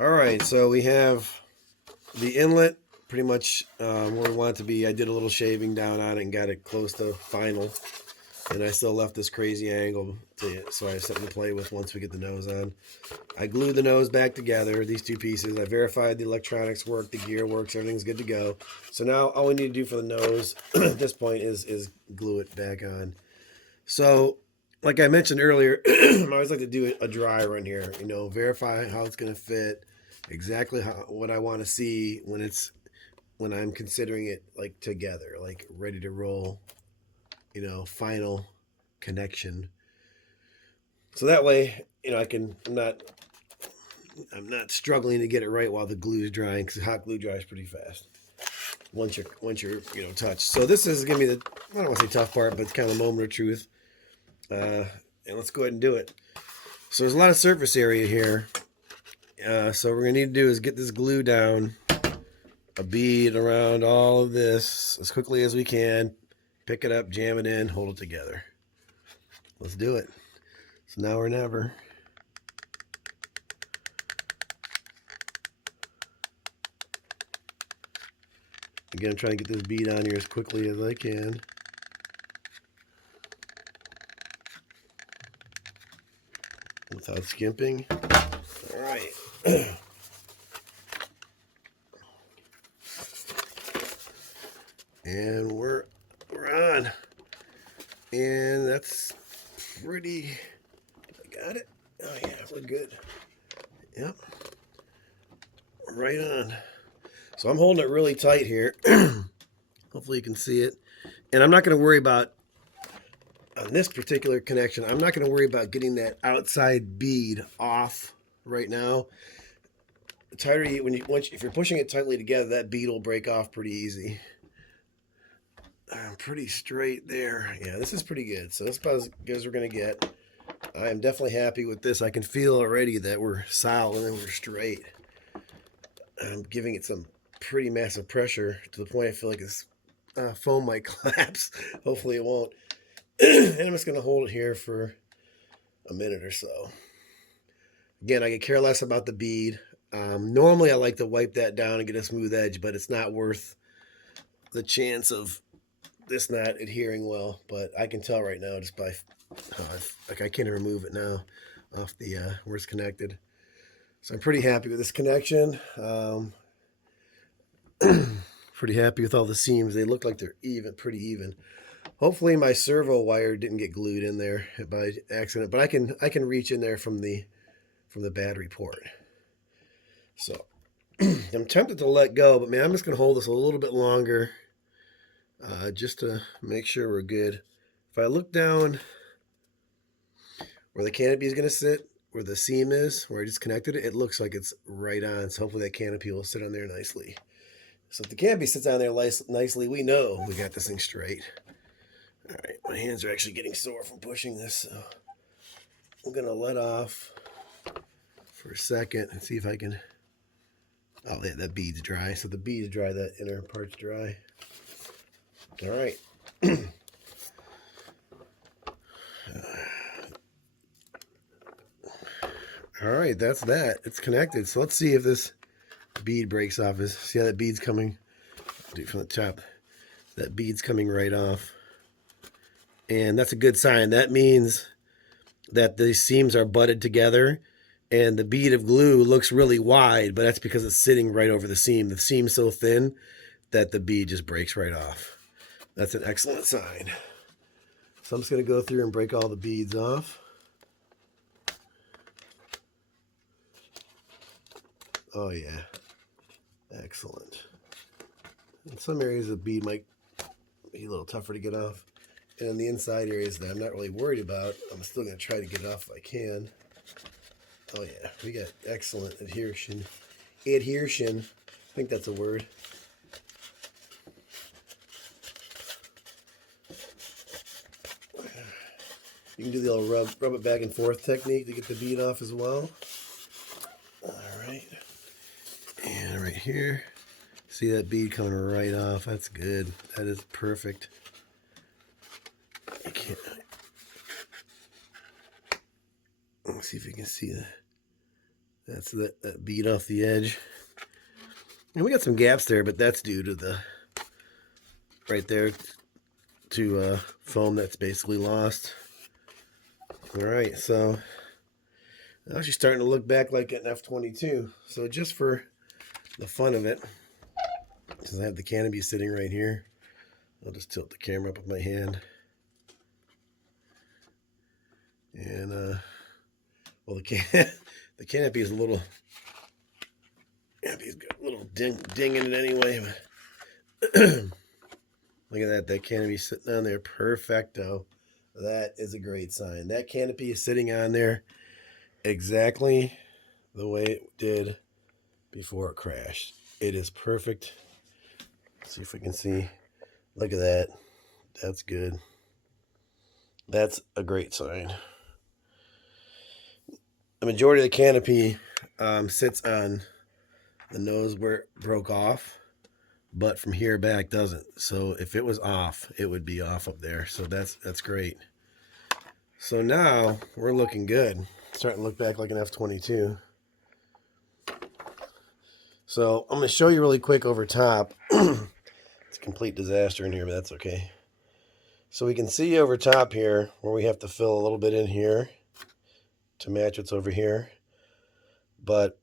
All right, so we have the inlet pretty much where we want it to be. I did a little shaving down on it and got it close to final. And I still left this crazy angle so I have something to play with once we get the nose on. I glued the nose back together, these two pieces. I verified the electronics work, the gear works, everything's good to go. So now all we need to do for the nose at this point is glue it back on. So like I mentioned earlier, I always like to do a dry run here, verify how it's going to fit, exactly what I want to see when I'm considering it like together, like ready to roll, final connection. So that way, I'm not struggling to get it right while the glue is drying, because hot glue dries pretty fast once you're touched. So this is gonna be I don't want to say tough part, but it's kind of a moment of truth. And let's go ahead and do it. So there's a lot of surface area here. So what we're gonna need to do is get this glue down, a bead around all of this as quickly as we can. Pick it up, jam it in, hold it together. Let's do it. So now or never. Again, I'm trying to get this bead on here as quickly as I can. Without skimping. All right. And we're on. And that's pretty. I got it. Oh yeah, we're good. Yep. Right on. So I'm holding it really tight here. Hopefully you can see it. And I'm not going to worry about, on this particular connection, I'm not going to worry about getting that outside bead off right now. The tighter if you're pushing it tightly together, that bead will break off pretty easy. I'm pretty straight there. Yeah, this is pretty good. So that's about as good as we're going to get. I am definitely happy with this. I can feel already that we're solid and we're straight. I'm giving it some pretty massive pressure to the point I feel like this foam might collapse. Hopefully it won't. And I'm just going to hold it here for a minute or so. Again, I could care less about the bead. Normally I like to wipe that down and get a smooth edge, but it's not worth the chance of this not adhering well. But I can tell right now just by like I can't remove it now off the where it's connected. So I'm pretty happy with this connection. Pretty happy with all the seams. They look like they're pretty even. Hopefully my servo wire didn't get glued in there by accident, but I can reach in there from the battery port. So I'm tempted to let go, but man, I'm just gonna hold this a little bit longer, just to make sure we're good. If I look down where the canopy is gonna sit, where the seam is, where I just connected it, it looks like it's right on. So hopefully that canopy will sit on there nicely. So if the canopy sits on there nicely, we know we got this thing straight. All right, my hands are actually getting sore from pushing this, so I'm gonna let off for a second and see if I can. Oh yeah, that bead's dry. So the bead's dry, that inner part's dry. All right. All right, that's that. It's connected. So let's see if this bead breaks off. See how that bead's coming? Do it from the top. That bead's coming right off. And that's a good sign. That means that the seams are butted together and the bead of glue looks really wide, but that's because it's sitting right over the seam. The seam's so thin that the bead just breaks right off. That's an excellent sign. So I'm just going to go through and break all the beads off. Oh yeah, excellent. In some areas the bead might be a little tougher to get off. And in the inside areas that I'm not really worried about, I'm still going to try to get it off if I can. Oh yeah, we got excellent adhesion. I think that's a word. You can do the old rub it back and forth technique to get the bead off as well. All right. And right here, see that bead coming right off. That's good. That is perfect. I can't. Let's see if you can see that. That's that bead off the edge. And we got some gaps there, but that's due to the, right there, to foam that's basically lost. All right, so now she's starting to look back like an F-22. So just for the fun of it, since I have the canopy sitting right here, I'll just tilt the camera up with my hand. And, well, the canopy is a little, canopy's got a little ding in it anyway. Look at that, that canopy sitting on there, perfecto. That is a great sign. That canopy is sitting on there exactly the way it did before it crashed. It is perfect. Let's see if we can see. Look at that. That's good. That's a great sign. The majority of the canopy sits on the nose where it broke off, but from here back doesn't. So if it was off, it would be off up there. So that's great. So now we're looking good. Starting to look back like an F-22. So I'm going to show you really quick over top. It's a complete disaster in here, but that's okay. So we can see over top here where we have to fill a little bit in here to match what's over here. But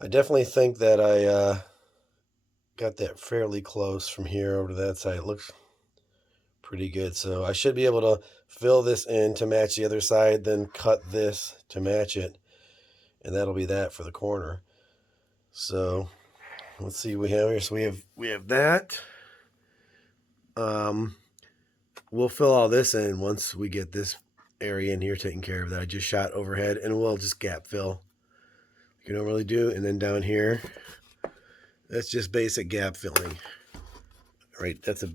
I definitely think that I got that fairly close from here over to that side. It looks pretty good. So I should be able to fill this in to match the other side, then cut this to match it. And that'll be that for the corner. So let's see what we have here. So we have that. We'll fill all this in once we get this area in here taken care of that I just shot overhead, and we'll just gap fill like you normally do. And then down here, that's just basic gap filling. Right, that's a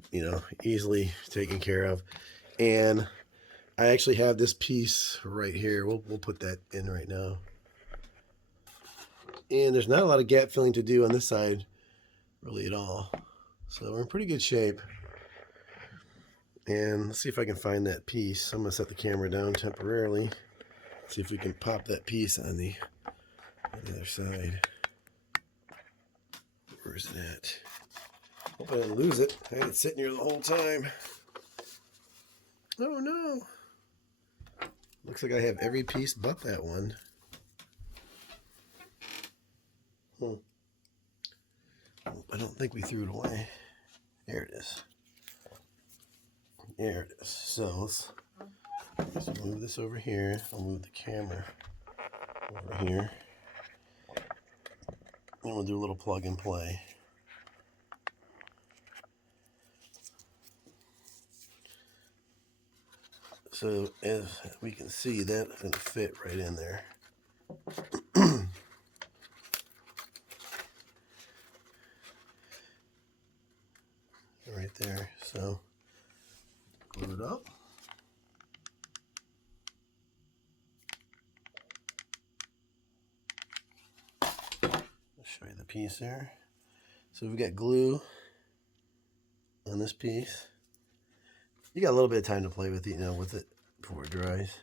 easily taken care of. And I actually have this piece right here. We'll put that in right now. And there's not a lot of gap filling to do on this side, really at all. So we're in pretty good shape. And let's see if I can find that piece. I'm going to set the camera down temporarily. See if we can pop that piece on the other side. Where's it at? Hope I didn't lose it. I had it sitting here the whole time. Oh no. Looks like I have every piece but that one. I don't think we threw it away. There it is. There it is. So let's move this over here. I'll move the camera over here. And we'll do a little plug and play. So as we can see, that's going to fit right in there. Right there. So glue it up. I'll show you the piece there. So we've got glue on this piece. You got a little bit of time to play with it, with it before it dries.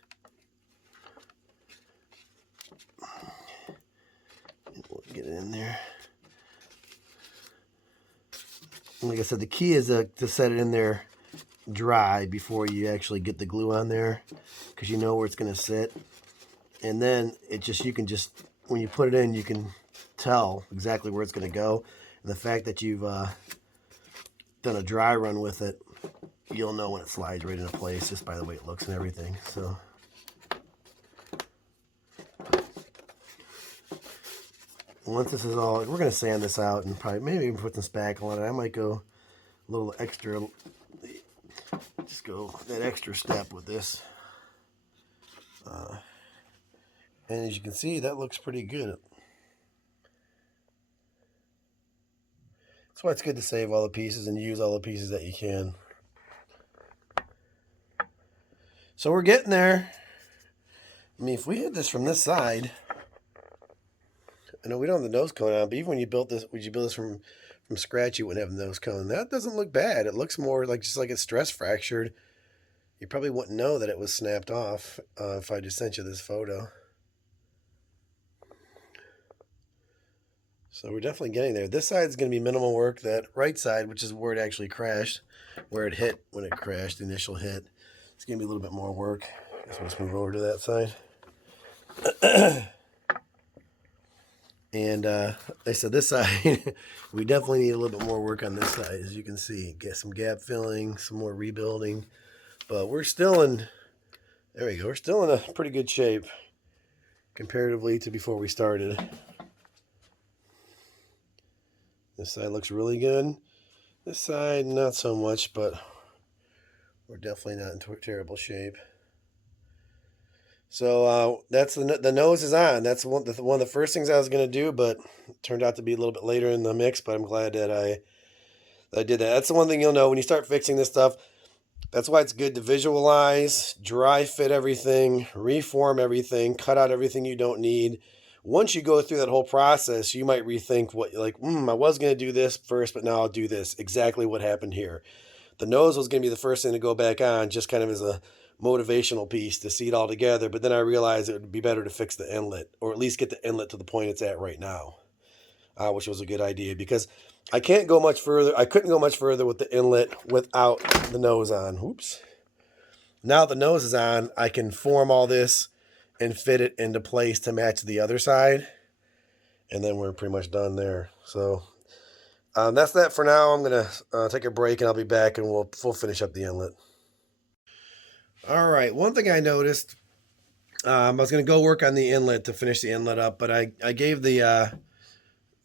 And we'll get it in there. And like I said, the key is to set it in there dry before you actually get the glue on there, because you know where it's going to sit. And then you can just, when you put it in, you can tell exactly where it's going to go. And the fact that you've done a dry run with it, you'll know when it slides right into place just by the way it looks and everything. So once this is all, we're going to sand this out and probably maybe even put some spackle on it. I might go a little extra, just go that extra step with this. And as you can see, that looks pretty good. That's why it's good to save all the pieces and use all the pieces that you can. So we're getting there. I mean, if we hit this from this side, I know we don't have the nose cone on, but even when you built this, would you build this from scratch, you wouldn't have the nose cone. That doesn't look bad. It looks more like just like it's stress fractured. You probably wouldn't know that it was snapped off if I just sent you this photo. So we're definitely getting there. This side's going to be minimal work. That right side, which is where it actually crashed, where it hit when it crashed, the initial hit, it's going to be a little bit more work. So let's move over to that side. And like I said, this side, we definitely need a little bit more work on this side, as you can see. Get some gap filling, some more rebuilding. But we're still in, there we go, we're still in a pretty good shape comparatively to before we started. This side looks really good. This side, not so much, but we're definitely not in terrible shape. So that's the nose is on. That's one of the first things I was going to do, but it turned out to be a little bit later in the mix. But I'm glad that I did that. That's the one thing you'll know when you start fixing this stuff. That's why it's good to visualize, dry fit everything, reform everything, cut out everything you don't need. Once you go through that whole process, you might rethink what you're like, I was going to do this first, but now I'll do this. Exactly what happened here. The nose was going to be the first thing to go back on, just kind of as a motivational piece to see it all together. But then I realized it would be better to fix the inlet, or at least get the inlet to the point it's at right now, which was a good idea because I can't go much further. I couldn't go much further with the inlet without the nose on. Oops. Now the nose is on, I can form all this and fit it into place to match the other side. And then we're pretty much done there. So that's that for now. I'm going to take a break and I'll be back and we'll finish up the inlet. All right. One thing I noticed, I was going to go work on the inlet to finish the inlet up, but I gave the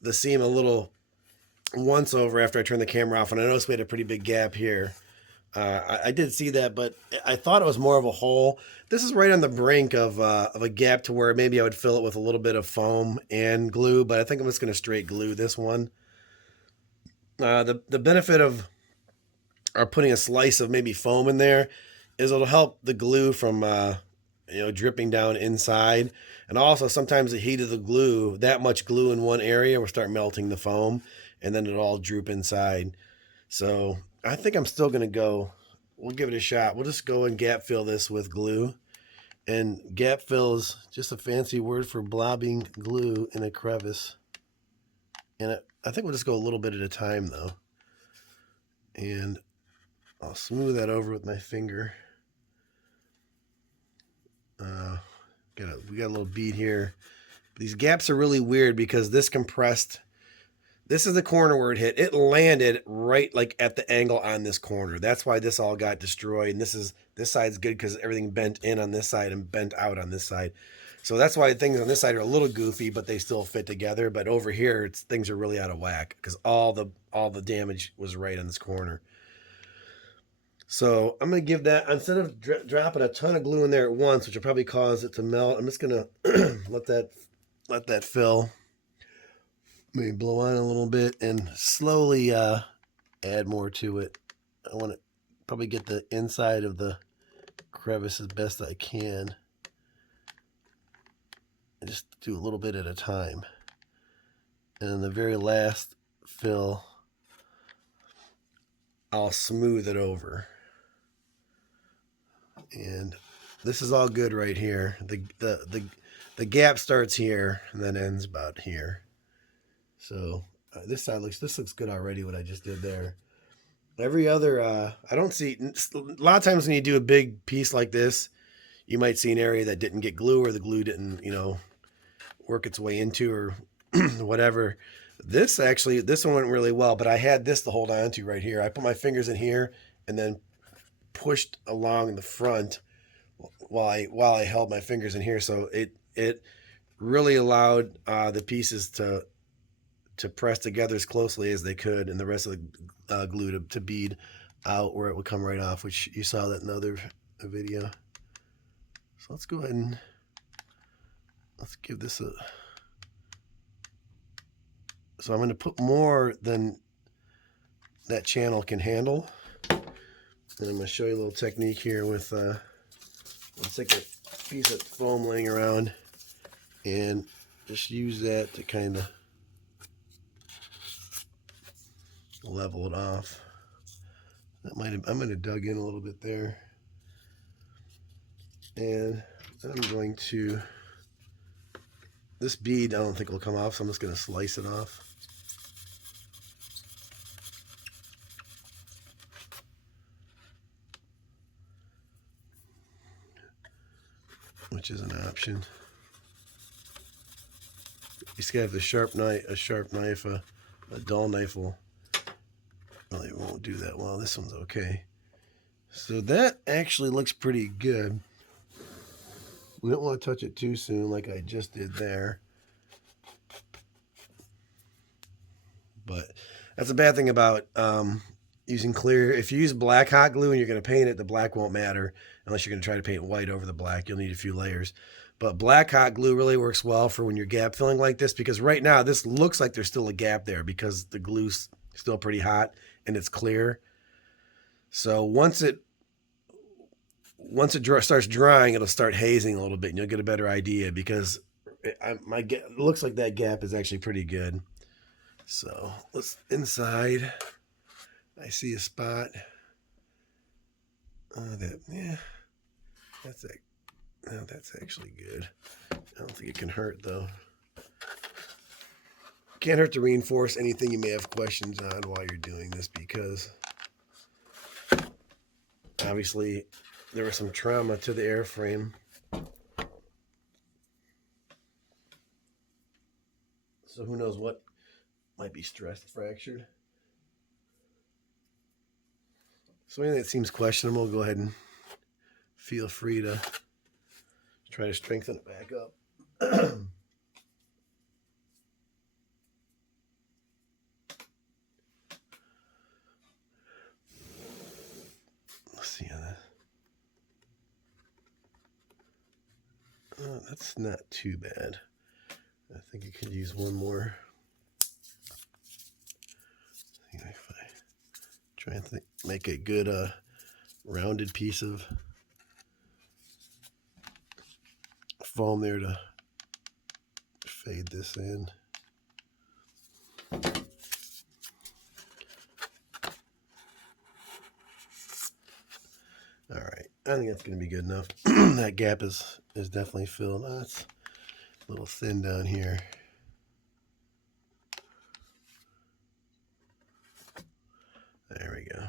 seam a little once over after I turned the camera off, and I noticed we had a pretty big gap here. I did see that, but I thought it was more of a hole. This is right on the brink of a gap to where maybe I would fill it with a little bit of foam and glue, but I think I'm just going to straight glue this one. The benefit of putting a slice of maybe foam in there is it'll help the glue from dripping down inside, and also sometimes the heat of the glue, that much glue in one area will start melting the foam, and then it'll all droop inside. So I think I'm still gonna go. We'll give it a shot. We'll just go and gap fill this with glue, and gap fill is just a fancy word for blobbing glue in a crevice. And I think we'll just go a little bit at a time though, and I'll smooth that over with my finger. We got a little bead here. These gaps are really weird because this compressed. This is the corner where it hit. It landed right like at the angle on this corner. That's why this all got destroyed. And this side's good because everything bent in on this side and bent out on this side. So that's why things on this side are a little goofy, but they still fit together. But over here, things are really out of whack because all the damage was right on this corner. So I'm going to give that, instead of dropping a ton of glue in there at once, which will probably cause it to melt, I'm just going to let that fill. Maybe blow on a little bit and slowly add more to it. I want to probably get the inside of the crevice as best I can. And just do a little bit at a time. And then the very last fill, I'll smooth it over. And this is all good right here. The gap starts here and then ends about here. So this looks good already, what I just did there. Every other, I don't see, a lot of times when you do a big piece like this, you might see an area that didn't get glue or the glue didn't, work its way into or whatever. This one went really well, but I had this to hold on to right here. I put my fingers in here and then pushed along the front while I held my fingers in here. So it really allowed the pieces to press together as closely as they could, and the rest of the glue to bead out where it would come right off, which you saw that in the other video. So let's go ahead and let's give this a. So I'm going to put more than that channel can handle. And I'm going to show you a little technique here with, let's take a piece of foam laying around and just use that to kind of level it off. I might have dug in a little bit there. And I'm going to, This bead I don't think will come off, so I'm just going to slice it off. Which is an option. You just gotta have the sharp knife, a dull knife will really won't do that well. This one's okay. So that actually looks pretty good. We don't want to touch it too soon like I just did there. But that's a bad thing about using clear. If you use black hot glue and you're going to paint it, the black won't matter unless you're going to try to paint white over the black. You'll need a few layers. But black hot glue really works well for when you're gap filling like this, because right now this looks like there's still a gap there because the glue's still pretty hot and it's clear. So once it starts drying, it'll start hazing a little bit and you'll get a better idea, because it looks like that gap is actually pretty good. So let's inside. I see a spot. That's it. Oh, that's actually good. I don't think it can hurt though. Can't hurt to reinforce anything you may have questions on while you're doing this, because obviously there was some trauma to the airframe. So who knows what might be stressed, fractured. So anything that seems questionable, go ahead and feel free to try to strengthen it back up. Let's see how that. Oh, that's not too bad. I think you could use one more. If I try and make a good rounded piece of foam there to fade this in. All right, I think that's going to be good enough. That gap is definitely filled. That's a little thin down here. There we go.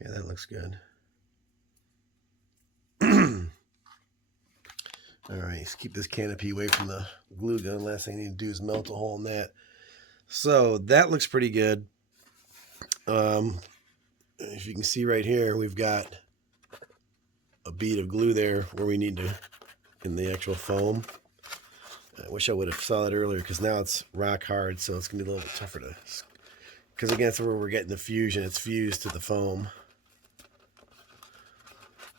Yeah, that looks good. All right, let's keep this canopy away from the glue gun. Last thing I need to do is melt a hole in that. So that looks pretty good. If you can see right here, we've got a bead of glue there where we need to, in the actual foam. I wish I would have saw it earlier, because now it's rock hard, so it's going to be a little bit tougher to, because again, that's where we're getting the fusion. It's fused to the foam.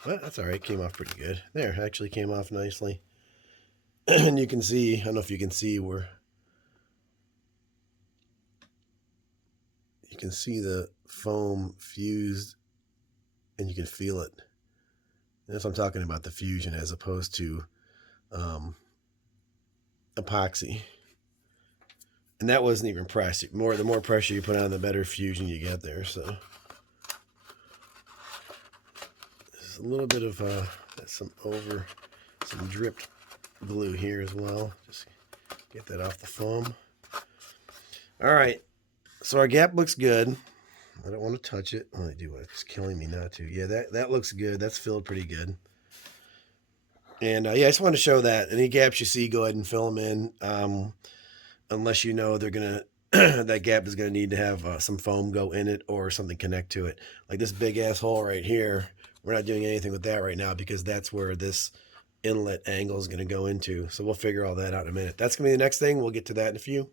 But that's all right. Came off pretty good. There, actually came off nicely. And you can see, I don't know if you can see where, you can see the foam fused and you can feel it. That's what I'm talking about, the fusion as opposed to epoxy. And that wasn't even pressed. The more pressure you put on, the better fusion you get there. So there's a little bit of some dripped glue here as well. Just get that off the foam. All right, so our gap looks good. I don't want to touch it. Oh, I do. It's killing me not to. Yeah, that looks good. That's filled pretty good. And yeah, I just want to show that. Any gaps you see, go ahead and fill them in. Unless you know they're gonna that gap is gonna need to have some foam go in it or something connect to it. Like this big ass hole right here, we're not doing anything with that right now because that's where this inlet angle is gonna go into. So we'll figure all that out in a minute. That's gonna be the next thing. We'll get to that in a few.